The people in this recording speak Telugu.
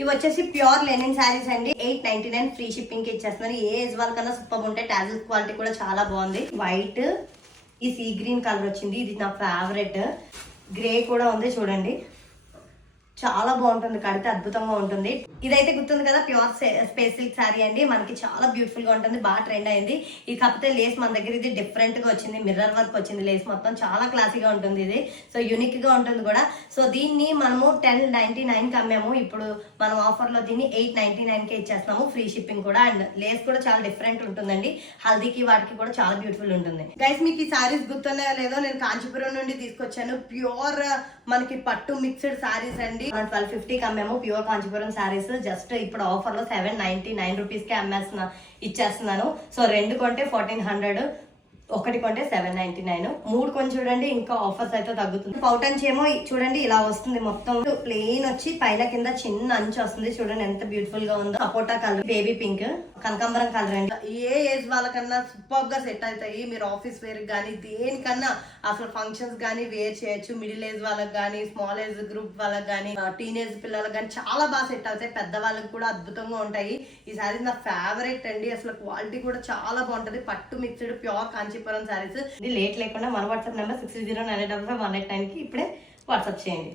ఇవి వచ్చేసి ప్యూర్ లెనిన్ శారీస్ అండి. 899 ఫ్రీ షిప్పింగ్ కి ఇచ్చేస్తున్నారు. ఏ ఏజ్ వాళ్ళకన్నా సూపర్ ఉంటాయి. టాజిల్ క్వాలిటీ కూడా చాలా బాగుంది. వైట్, ఈ సీ గ్రీన్ కలర్ వచ్చింది, ఇది నా ఫేవరెట్. గ్రే కూడా ఉంది చూడండి, చాలా బాగుంటుంది, కడితే అద్భుతంగా ఉంటుంది. ఇదైతే గుర్తుంది కదా, ప్యూర్ స్పేస్ సిల్క్ శారీ అండి. మనకి చాలా బ్యూటిఫుల్ గా ఉంటుంది, బాగా ట్రెండ్ అయింది. ఇది కాకపోతే లేస్ మన దగ్గర ఇది డిఫరెంట్ గా వచ్చింది, మిర్రర్ వర్క్ వచ్చింది లేస్ మొత్తం, చాలా క్లాసీగా ఉంటుంది ఇది. సో యూనిక్ గా ఉంటుంది కూడా. సో దీన్ని మనము 1099 కి అమ్మాము, ఇప్పుడు మనం ఆఫర్ లో దీన్ని 899 కి ఇచ్చేస్తున్నాము, ఫ్రీ షిప్పింగ్ కూడా. అండ్ లేస్ కూడా చాలా డిఫరెంట్ ఉంటుందండి, హల్దీకి వాటికి కూడా చాలా బ్యూటిఫుల్ ఉంటుంది. గైస్ మీకు ఈ శారీస్ గుర్తున్నాయో లేదో, నేను కాంచీపురం నుండి తీసుకొచ్చాను. ప్యూర్ మనకి పట్టు మిక్స్డ్ శారీస్ అండి. 1250కి అమ్మాము ప్యూర్ కాంచీపురం శారీస్. జస్ట్ ఇప్పుడు ఆఫర్ లో 799 రూపీస్ కి ఇచ్చేస్తున్నాను. సో 2 కొంటే 1400, 1 కొంటే 799, 3 కొని చూడండి ఇంకా ఆఫర్స్ అయితే తగ్గుతుంది. పౌటన్స్ ఏమో చూడండి ఇలా వస్తుంది, మొత్తం ప్లెయిన్ వచ్చి పైన కింద చిన్న అంచు వస్తుంది. చూడండి ఎంత బ్యూటిఫుల్ గా ఉందో. సపోటా కలర్, బేబీ పింక్, కనకాంబరం కలర్ అండి. ఏ ఏజ్ వాళ్ళకన్నా సూపర్ గా సెట్ అవుతాయి. మీరు ఆఫీస్ వేర్ కానీ దేనికన్నా, అసలు ఫంక్షన్స్ కానీ వేర్ చేయొచ్చు. మిడిల్ ఏజ్ వాళ్ళకి కానీ, స్మాల్ ఏజ్ గ్రూప్ వాళ్ళకి కానీ, టీనేజ్ పిల్లలకు కానీ చాలా బాగా సెట్ అవుతాయి. పెద్ద వాళ్ళకి కూడా అద్భుతంగా ఉంటాయి. ఈ సారీస్ నా ఫేవరెట్ అండి. అసలు క్వాలిటీ కూడా చాలా బాగుంటది. పట్టు మిక్స్డ్ ప్యూర్ కాంచీపురం సారీస్. ఇది లేట్ లేకుండా మన వాట్సాప్ నెంబర్ 6009551899 కి ఇప్పుడే వాట్సాప్ చేయండి.